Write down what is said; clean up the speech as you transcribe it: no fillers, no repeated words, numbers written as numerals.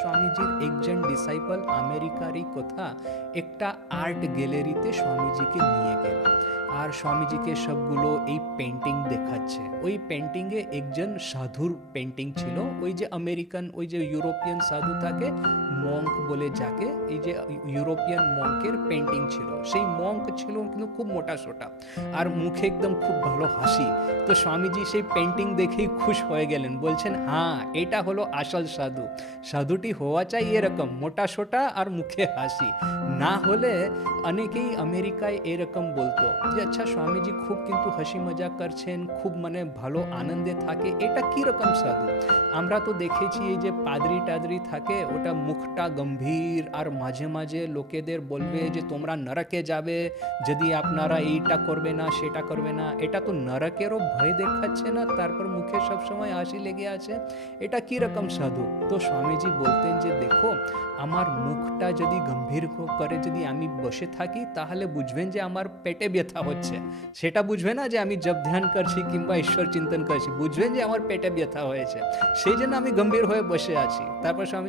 স্বামীজির একজন ডিসাইপল আমেরিকারই কথা একটা আর্ট গ্যালারিতে স্বামীজিকে নিয়ে গেল, আর স্বামীজিকে সবগুলো এই পেন্টিং দেখাচ্ছে। ওই পেন্টিংয়ে একজন সাধুর পেন্টিং ছিল, ওই যে আমেরিকান ওই যে ইউরোপিয়ান সাধু থাকে, মঙ্ক বলে যাকে, এই যে ইউরোপিয়ান মঙ্কের পেন্টিং ছিল। সেই মঙ্ক ছিল কিন্তু খুব মোটা সোটা, আর মুখে একদম খুব ভালো হাসি। তো স্বামীজি সেই পেন্টিং দেখেই খুশ হয়ে গেলেন, বলছেন হ্যাঁ এটা হলো আসল সাধু। সাধুটি হওয়া চাই এরকম মোটা সোটা আর মুখে হাসি, না হলে অনেকেই আমেরিকায় এরকম বলতো যে আচ্ছা স্বামীজি খুব কিন্তু হাসি মজা করছেন, খুব মানে ভালো আনন্দে থাকে, এটা কীরকম সাধু। আমরা তো দেখেছি এই যে পাদরি টাদরি থাকে, ওটা মুখটা গম্ভীর, আর মাঝে মাঝে লোকেদের বলবে যে তোমরা নরকে যাবে যদি আপনারা এইটা করবে না সেটা করবে না। এটা তো নরকেরও ভয় দেখাচ্ছে না, তারপর মুখে সবসময় হাসি লেগে আছে, এটা কীরকম সাধু। তো স্বামীজি বলতেন যে দেখো, আমার মুখটা যদি গম্ভীর করে যদি আমি বসে থাকি, তাহলে বুঝবেন যে আমার পেটে ব্যথা হচ্ছে। সেটা বুঝবে না যে আমি জপ ধ্যান করছি কিংবা ঈশ্বর চিন্তন করছি, বুঝবেন যে আমার পেটে ব্যথা হয়েছে, সেই জন্য আমি গম্ভীর হয়ে বসে আছি। তারপর স্বামী